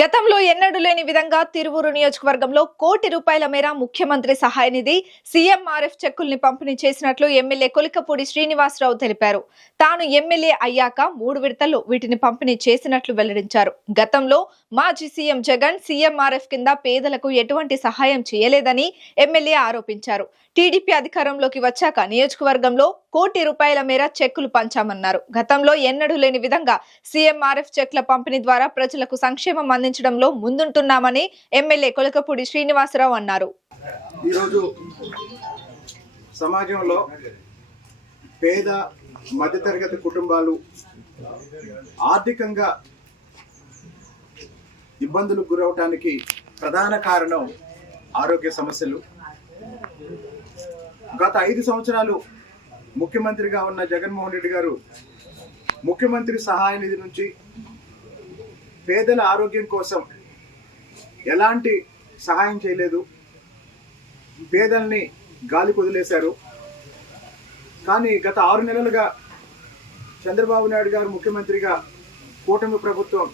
గతంలో ఎన్నడూ లేని విధంగా తిరువూరు నియోజకవర్గంలో కోటి రూపాయల మేర ముఖ్యమంత్రి సహాయ నిధి సీఎంఆర్ఎఫ్ చెక్కుల్ని పంపిణీ చేసినట్లు ఎమ్మెల్యే కొలికపూడి శ్రీనివాసరావు తెలిపారు. తాను ఎమ్మెల్యే అయ్యాక 3 విడతల్లో వీటిని పంపిణీ చేసినట్లు వెల్లడించారు. గతంలో మాజీ సీఎం జగన్ సీఎంఆర్ఎఫ్ కింద పేదలకు ఎటువంటి సహాయం చేయలేదని ఎమ్మెల్యే ఆరోపించారు. టీడీపీ అధికారంలోకి వచ్చాక నియోజకవర్గంలో కోటి రూపాయల మేర చెక్కులు పంచామన్నారు. గతంలో ఎన్నడూ లేని విధంగా సీఎంఆర్ఎఫ్ చెక్ల పంపిణీ ద్వారా ప్రజలకు సంక్షేమం అందించడంలో ముందుంటున్నామని ఎమ్మెల్యే కొలికపూడి శ్రీనివాసరావు అన్నారు. ఈరోజు సమాజంలో పేద మధ్యతరగతి కుటుంబాలు ఆర్థికంగా ఇబ్బందులకు గురవటానికి ప్రధాన కారణం ఆరోగ్య సమస్యలు. గత 5 సంవత్సరాలు ముఖ్యమంత్రిగా ఉన్న జగన్మోహన్ రెడ్డి గారు ముఖ్యమంత్రి సహాయ నిధి నుంచి పేదల ఆరోగ్యం కోసం ఎలాంటి సహాయం చేయలేదు. పేదల్ని గాలి వదిలేశారు. కానీ గత 6 నెలలుగా చంద్రబాబు నాయుడు గారు ముఖ్యమంత్రిగా కూటమి ప్రభుత్వం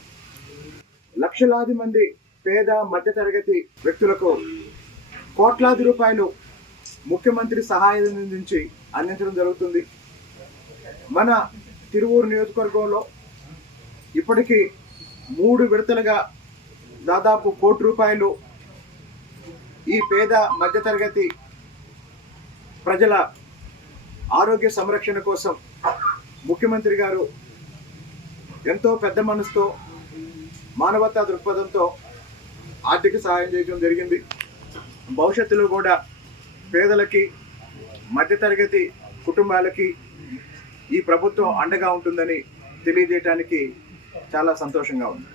లక్షలాది మంది పేద మధ్యతరగతి వ్యక్తులకు కోట్లాది రూపాయలు ముఖ్యమంత్రి సహాయ నిధి నుంచి అందించడం జరుగుతుంది. మన తిరువూరు నియోజకవర్గంలో ఇప్పటికీ 3 విడతలుగా దాదాపు కోటి రూపాయలు ఈ పేద మధ్యతరగతి ప్రజల ఆరోగ్య సంరక్షణ కోసం ముఖ్యమంత్రి గారు ఎంతో పెద్ద మనసుతో మానవతా దృక్పథంతో ఆర్థిక సహాయం చేయడం జరిగింది. భవిష్యత్తులో కూడా పేదలకి మధ్యతరగతి కుటుంబాలకి ఈ ప్రభుత్వం అండగా ఉంటుందని తెలియజేయడానికి చాలా సంతోషంగా ఉంది.